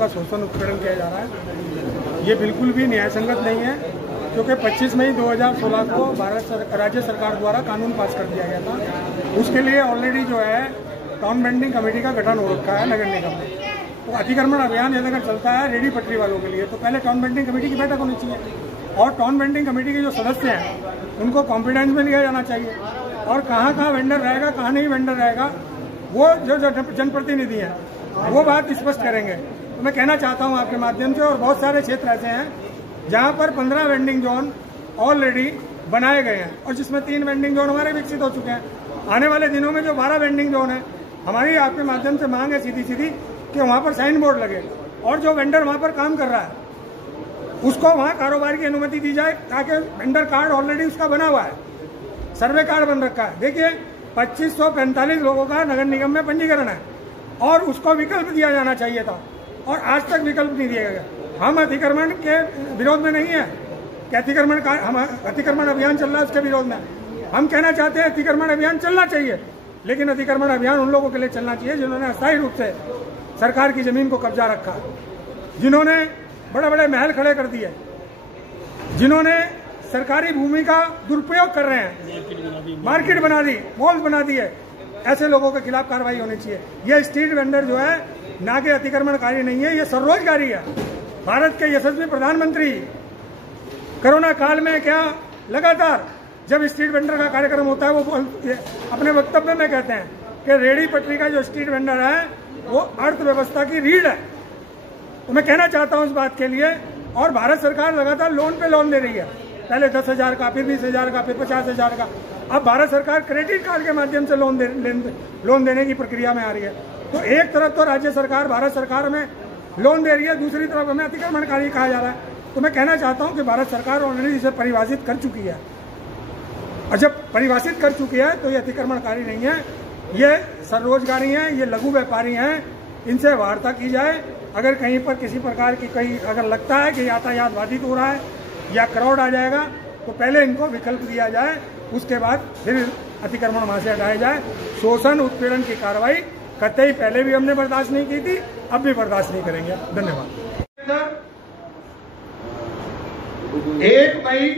का शोषण उत्पीड़न किया जा रहा है। ये बिल्कुल भी न्याय संगत नहीं है, क्योंकि 25 मई 2016 को राज्य सरकार द्वारा कानून पास कर दिया गया था। उसके लिए ऑलरेडी जो है टाउन बेंडिंग कमेटी का गठन हो रखा है नगर निगम में। तो अतिक्रमण अभियान यदि अगर चलता है रेडी पटरी वालों के लिए, तो पहले टाउन बेंडिंग कमेटी की बैठक होनी चाहिए और टाउन बेंडिंग कमेटी के जो सदस्य हैं उनको कॉन्फिडेंस में लिया जाना चाहिए। और कहाँ कहाँ वेंडर रहेगा, कहाँ नहीं वेंडर रहेगा, वो जो जनप्रतिनिधि हैं वो बात स्पष्ट करेंगे। तो मैं कहना चाहता हूँ आपके माध्यम से, और बहुत सारे क्षेत्र ऐसे हैं जहाँ पर 15 वेंडिंग जोन ऑलरेडी बनाए गए हैं और जिसमें 3 वेंडिंग जोन हमारे विकसित हो चुके हैं। आने वाले दिनों में जो 12 वेंडिंग जोन है, हमारी आपके माध्यम से मांग है सीधी सीधी कि वहाँ पर साइन बोर्ड लगे और जो वेंडर वहाँ पर काम कर रहा है उसको वहाँ कारोबार की अनुमति दी जाए, ताकि वेंडर कार्ड ऑलरेडी उसका बना हुआ है, सर्वे कार्ड बन रखा है। देखिए 2545 लोगों का नगर निगम में पंजीकरण है और उसको विकल्प दिया जाना चाहिए था और आज तक विकल्प नहीं दिया गया। हम अतिक्रमण के विरोध में नहीं है कि अतिक्रमण अभियान चल रहा है उसके विरोध में। हम कहना चाहते हैं अतिक्रमण अभियान चलना चाहिए, लेकिन अतिक्रमण अभियान उन लोगों के लिए चलना चाहिए जिन्होंने अस्थायी रूप से सरकार की जमीन को कब्जा रखा, जिन्होंने बड़े बड़े महल खड़े कर दिए, जिन्होंने सरकारी भूमि का दुरुपयोग कर रहे हैं, मार्केट बना दी, मॉल बना दिए। ऐसे लोगों के खिलाफ कार्रवाई होनी चाहिए। ये स्ट्रीट वेंडर जो है ना के अतिक्रमणकारी नहीं है, ये स्वरोजगारी है। भारत के यशस्वी प्रधानमंत्री कोरोना काल में क्या लगातार जब स्ट्रीट वेंडर का कार्यक्रम होता है वो अपने वक्तव्य में कहते हैं कि रेडी पटरी का जो स्ट्रीट वेंडर है वो अर्थव्यवस्था की रीढ़ है। तो मैं कहना चाहता हूं इस बात के लिए, और भारत सरकार लगातार लोन पे लोन दे रही है, पहले 10,000 का, फिर 20,000 का, फिर 50,000 का। अब भारत सरकार क्रेडिट कार्ड के माध्यम से लोन देने की प्रक्रिया में आ रही है। तो एक तरफ तो राज्य सरकार, भारत सरकार में लोन दे रही है, दूसरी तरफ हमें अतिक्रमणकारी कहा जा रहा है। तो मैं कहना चाहता हूं कि भारत सरकार ऑलरेडी इसे परिभाषित कर चुकी है, और जब परिभाषित कर चुकी है तो ये अतिक्रमणकारी नहीं है, ये स्वरोजगारी है, ये लघु व्यापारी हैं। इनसे वार्ता की जाए। अगर कहीं पर किसी प्रकार की अगर लगता है कि यातायात बाधित हो रहा है या क्राउड आ जाएगा, तो पहले इनको विकल्प दिया जाए, उसके बाद फिर अतिक्रमण वहां से हटाया जाए। शोषण उत्पीड़न की कार्रवाई कतई पहले भी हमने बर्दाश्त नहीं की थी, अब भी बर्दाश्त नहीं करेंगे। धन्यवाद। 1 मई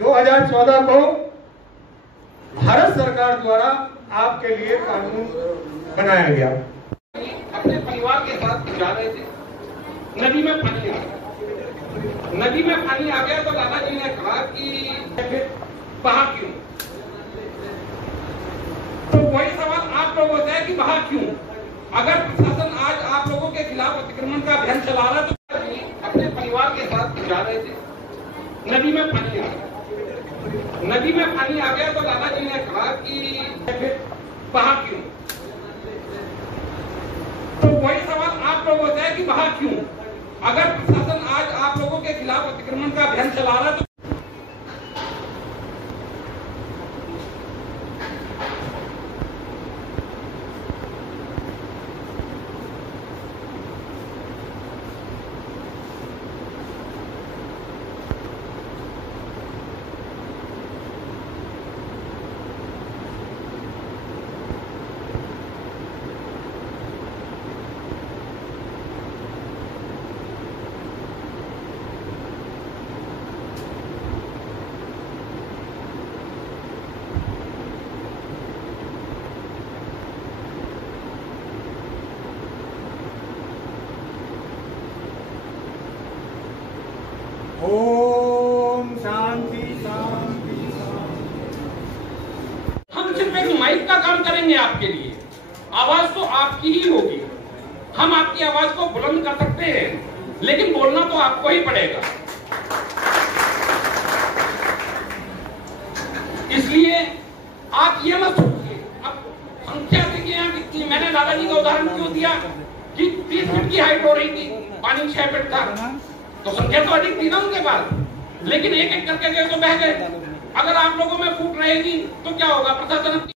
2014 को भारत सरकार द्वारा आपके लिए कानून बनाया गया। अपने परिवार के साथ जा रहे थे, नदी में पानी आ गया। नदी में पानी आ गया तो दादाजी ने कहा कि बहा क्यों? तो वही सवाल आप लोगों से है कि बहा क्यों? अगर प्रशासन आज आप लोगों के खिलाफ अतिक्रमण का अभियान चला रहा है तो अपने परिवार के साथ जा रहे थे, नदी में पानी आ गया। नदी में पानी आ गया तो दादाजी ने कहा कि बहा क्यों? तो वही सवाल आप लोगों से है कि बहा क्यों? अगर प्रशासन आज आप लोगों के खिलाफ अतिक्रमण का अभियान चला रहा है तो ओम शांति शांति शांति। हम सिर्फ एक माइक का काम करेंगे आपके लिए। आवाज तो आपकी ही होगी। हम आपकी आवाज को बुलंद कर सकते हैं, लेकिन बोलना तो आपको ही पड़ेगा। इसलिए आप ये मत सोचिए। अब संख्या देखिए यहाँ कितनी। मैंने दादाजी का उदाहरण क्यों दिया कि 30 फीट की हाइट हो रही थी, पानी 6 फीट था, तो संख्या तो अधिक थी ना उनके पास, लेकिन एक एक करके गए तो बह गए। अगर आप लोगों में फूट रहेगी तो क्या होगा? प्रशासन